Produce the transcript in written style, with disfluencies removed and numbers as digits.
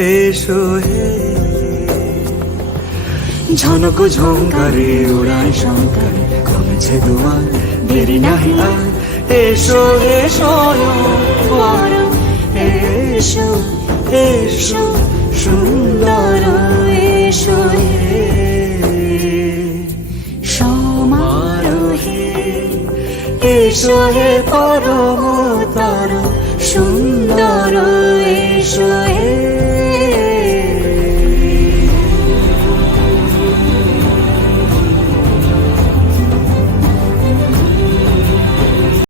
এসো হে। ঝনক ঝঙ্কারে উড়ায় শঙ্কারে কমেছে দুয়ার, দেরি নাহি আর, এসো এসো বর, এসো এসো সুন্দর, এসো হে সমারোহে, এসো হে পরমতর সুন্দর।